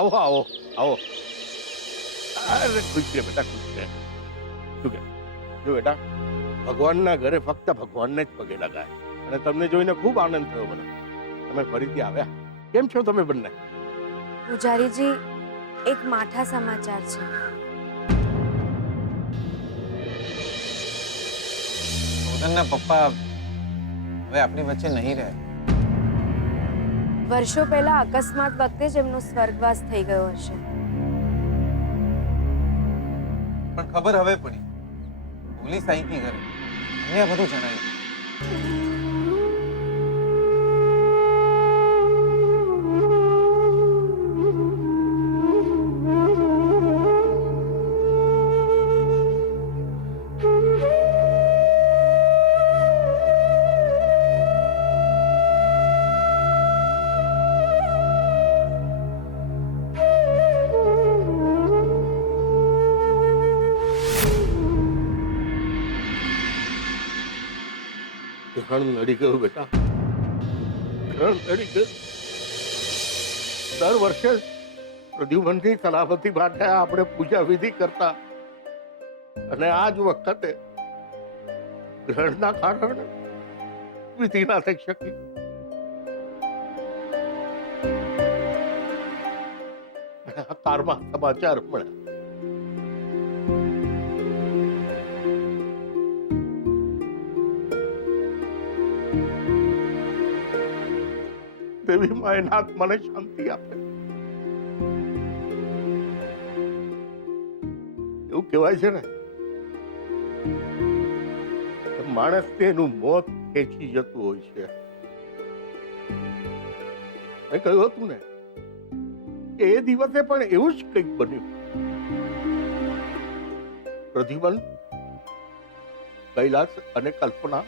આવો આવો આવો. અરે ખુશ રહે બેટા, ખુશ રહે. શું કે જો બેટા, ભગવાનના ઘરે ફક્ત ભગવાનને જ પગે લગાય, અને તમને જોઈને ખૂબ આનંદ થયો મને. તમે ફરીથી આવ્યા. કેમ છો તમે બંને? પૂજારીજી, એક માઠા સમાચાર છે. રોદનના પપ્પા હવે આપણી વચ્ચે નહીં રહે. વર્ષો પહેલા અકસ્માત વખતે જ એમનો સ્વર્ગવાસ થઈ ગયો હશે. પણ ખબર હવે પડી. પોલીસ આવી હતી ઘરે, એમને આ બધું જણાવ્યું. ગ્રહણ નડી ગયું બેટા, ગ્રહણ નડી ગયું. દર વર્ષે પ્રદ્યુમનની સલામતી માટે આપણે પૂજા વિધિ કરતા, અને આ જ વખતે ગ્રહણના કારણે વિધિ ના થઈ શકી. આ કારમાં સમાચાર મળ્યા. દેવી માએ નાથ મને શાંતિ આપે. એવું કહેવાય છે ને, માણસ એનું મોત ખેંચી જતું હોય છે. મેં કહ્યું હતું ને, એ દિવસે પણ એવું જ કંઈક બન્યું. પ્રદ્યુમન, કૈલાસ અને કલ્પના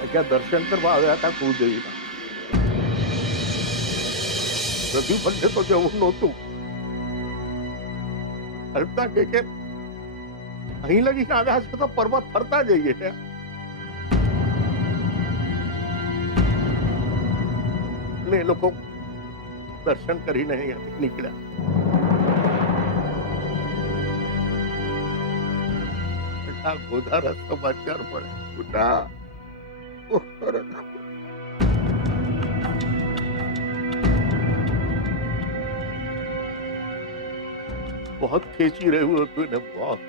અહીંયા દર્શન કરવા આવ્યા હતા કુળદેવીના. પ્રદ્યુમનને તો જવું નહોતું. કલ્પના કે અહીં લગીને આવ્યા છે તો પર્વત ફરતા જઈએ. અને એ લોકો દર્શન કરીને અહીંયાથી નીકળ્યા. ગોધારા સમાચાર મળે. बहुत ખેંચી રહ્યું હતું ને, बहुत.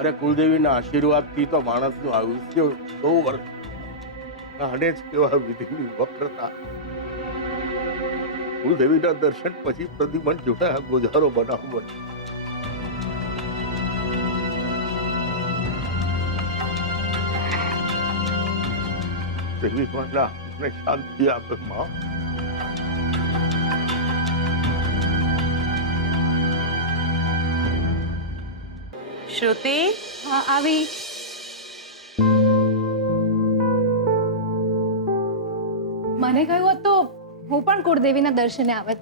અરે કુલદેવીના આશીર્વાદથી તો માણસનું આયુષ્ય 100 વર્ષ. આને જ કેવા વિધિની વક્રતા. કુલદેવીના દર્શન પછી પ્રદ્યુમન જોડે આ ગોજારો બનાવવો બને. દેવી માના મને શાંતિ આપે માં. શ્રુતિ, હા આવી. મને કહ્યું હોત તો હું પણ કુળદેવીના દર્શને આવત.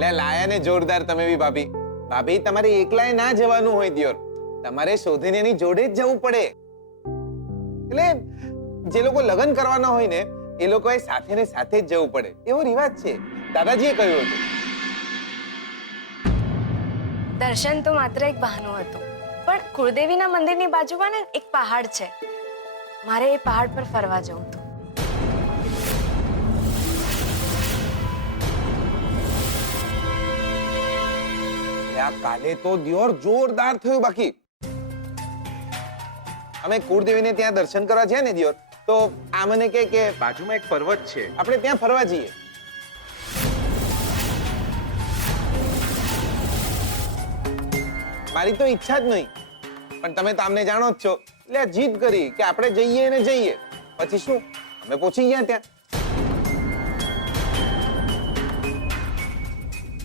લે લાયા ને જોરદાર તમે બી ભાભી. ભાભી તમારે એકલાએ ના જવાનું હોય દિયોર, તમારે શોધીને એની જોડે જ જવું પડે. એટલે જે લોકો લગ્ન કરવાના હોય ને એ લોકોએ સાથે ને સાથે જ જવું પડે, એવો રિવાજ છે. દાદાજીએ કહ્યું હતું. દર્શન તો માત્ર એક બહાનું હતું, પણ કુળદેવીના મંદિરની બાજુમાં ને એક પહાડ છે. મારે એ પહાડ પર ફરવા જવું હતું. આ કાલે તો દિયોર જોરદાર થયું. બાકી અમે કુળદેવીને ત્યાં દર્શન કરવા છે ને દિયોર, તો આ મને કહે કે બાજુમાં એક પર્વત છે, આપણે ત્યાં ફરવા જઈએ. મારી તો ઈચ્છા જ નહીં, પણ તમે તો આમને જાણો જ છો, એટલે જીદ કરી કે આપણે જઈએ ને જઈએ. પછી શું, અમે પહોંચી ગયા ત્યાં.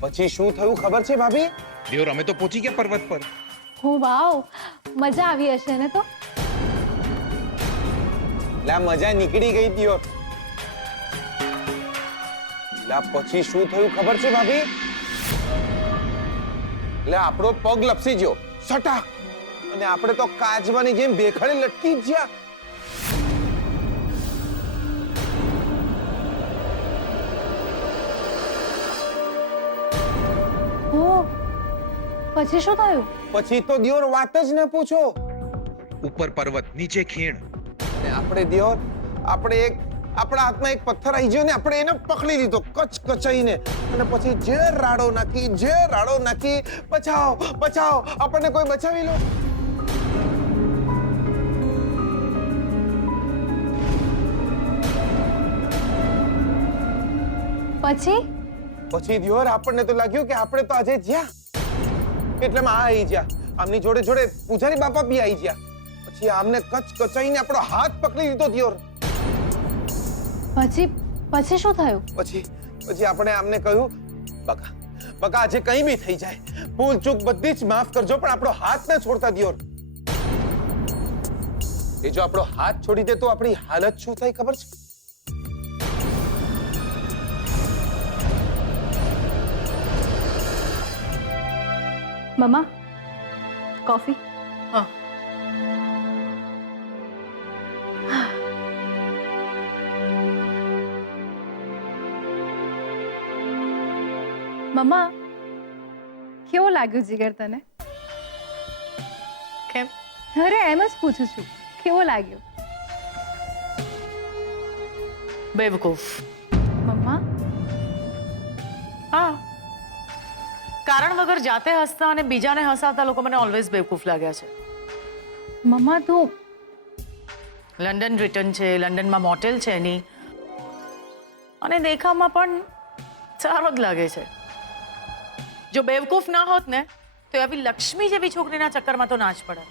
પછી શું થયું ખબર છે ભાભી? દેવર અમે તો પહોંચી ગયા પર્વત પર. હો વાવ, મજા આવી હશે ને તો. લા મજા નીકળી ગઈ દિયોર. લા પછી શું થયું ખબર છે ભાભી? લે આપણો પગ લપસી ગયો સટાક, અને આપણે તો કાચવાની જેમ ભેખડે લટકી જ ગયા. પછી શું થયું? પછી તો દિયોર વાત જ ન પૂછો. ऊपर पर्वत नीचे खीण અને આપણે દિયોર, આપણે આપણા હાથમાં એક પથ્થર આવી ગયો ને આપણે એને પકડી લીધો કચકચાઈને, અને પછી જે રાડો નાખી બચાવો, આપણને કોઈ બચાવી લો. પછી દિયોર આપણને તો લાગ્યું કે આપણે તો આજે જ્યાં, એટલેમાં આ આવી ગયા. આમની જોડે પૂજારી બાપા બી આવી ગયા. પછી આમને કચકચાઈને આપણો હાથ પકડી લીધો દિયોર. પછી શું થયું? પછી આપણે આમને કહ્યું, બકા આજે કંઈ બી થઈ જાય, ભૂલ ચૂક બધી જ માફ કરજો, પણ આપણો હાથ ન છોડતા દિયોર. એ જો આપણો હાથ છોડી દે તો આપણી હાલત શું થાય ખબર છે? મમ્મા, કોફી. હા. મમ્મા, કેવો લાગ્યો જીગર તને? કેમ? અરે એમ જ પૂછું છું, કેવો લાગ્યો? બેવકૂફ. મમ્મા, હા, કારણ વગર જાતે હસતા અને બીજાને હસાવતા લોકો મને ઓલવેઝ બેવકૂફ લાગ્યા છે. મમ્મા તું લંડન રિટર્ન છે, લંડનમાં મોટેલ છે એની, અને દેખાવમાં પણ સારો જ લાગે છે. જો બેવકૂફ ના હોત ને તો આવી લક્ષ્મી જેવી છોકરીના ચક્કરમાં તો ના જ પડે.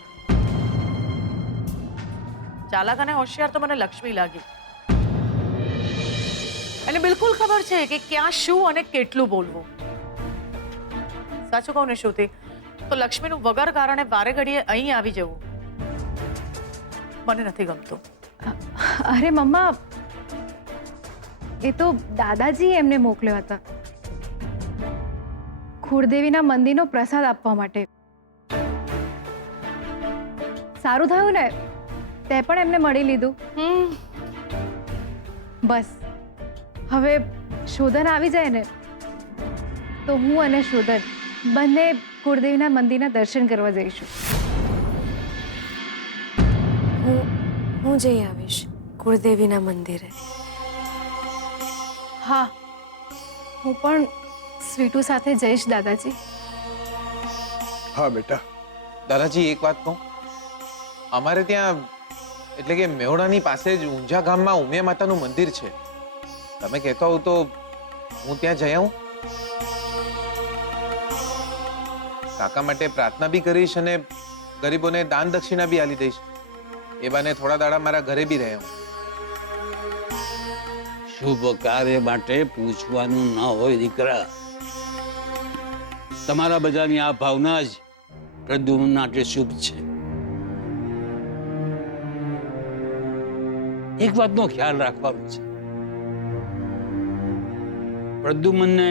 ચાલાક અને હોશિયાર તો મને લક્ષ્મી લાગી. એને બિલકુલ ખબર છે કે ક્યાં શું અને કેટલું બોલવું. સાચું કહું ને શ્રુતિ, તો લક્ષ્મીનું વગર કારણે વારે ઘડીએ અહીં આવી જવું મને નથી ગમતું. અરે મમ્મા, એ તો દાદાજી એમને મોકલ્યા હતા કુળદેવીના મંદિરનો પ્રસાદ આપવા માટે. સારું થયું ને તે પણ એમને મળી લીધું. બસ હવે શોધન આવી જાય ને તો હું અને શોધન બંને કુળદેવીના મંદિરના દર્શન કરવા જઈશું. હું જઈ આવીશ કુળદેવીના મંદિરે. હા, હું પણ સ્વીટુ સાથે જઈશ દાદાજી. હા બેટા. દાદાજી એક વાત કહું, અમારે ત્યાં એટલે કે મેહોણાની પાસે જ ઊંઝા ગામમાં ઉમિયા માતાનું મંદિર છે. તમે કહેતા હો તો હું ત્યાં જઈ આવું. કાકા માટે પ્રાર્થના બી કરીશ અને ગરીબોને દાન દક્ષિણા બી આલી દઈશ. એ બાને થોડા દાડા મારા ઘરે બી રહે હું. શુભ કાર્ય માટે પૂછવાનું ન હોય દીકરા. તમારા બધાની આ ભાવના જ પ્રદ્યુમ્ન માટે શુભ છે. એક વાતનો ખ્યાલ રાખવાનો છે, પ્રદ્યુમ્નને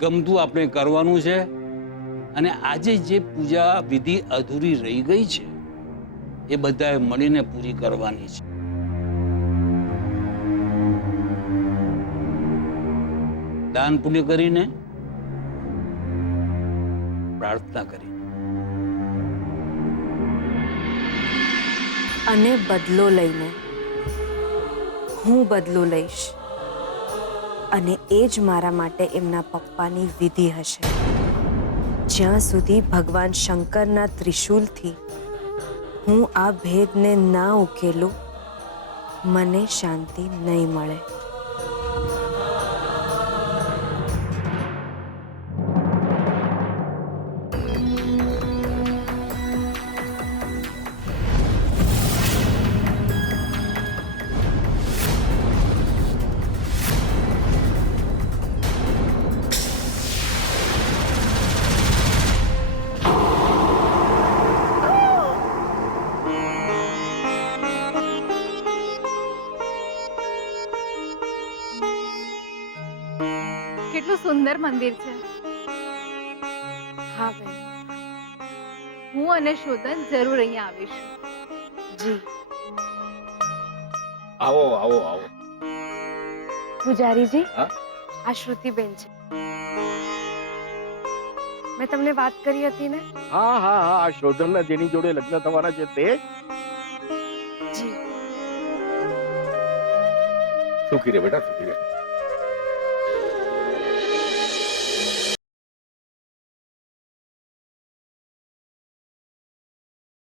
ગમતું આપણે કરવાનું છે, અને આજે જે પૂજા વિધિ અધૂરી રહી ગઈ છે એ બધાએ મળીને પૂરી કરવાની છે. દાન પુણ્ય કરીને, પ્રાર્થના કરી અને બદલો લઈને હું બદલો લઈશ, અને એ જ મારા માટે એમના પપ્પાની વિધિ હશે. જ્યાં સુધી ભગવાન શંકરના ત્રિશૂલથી હું આ ભેદને ના ઉકેલું, મને શાંતિ નહીં મળે. કેટલું સુંદર મંદિર છે. હા બેન. હું અને શોધન જરૂર અહીંયા આવીશું. જી. આવો આવો આવો. પૂજારીજી, હા? આ શ્રુતિબેન છે. મેં તમને વાત કરી હતી ને. હા હા હા, શોધનના જેની જોડે લગ્ન થવાના છે તે. જી. સુખી રે બેટા, સુખી રે.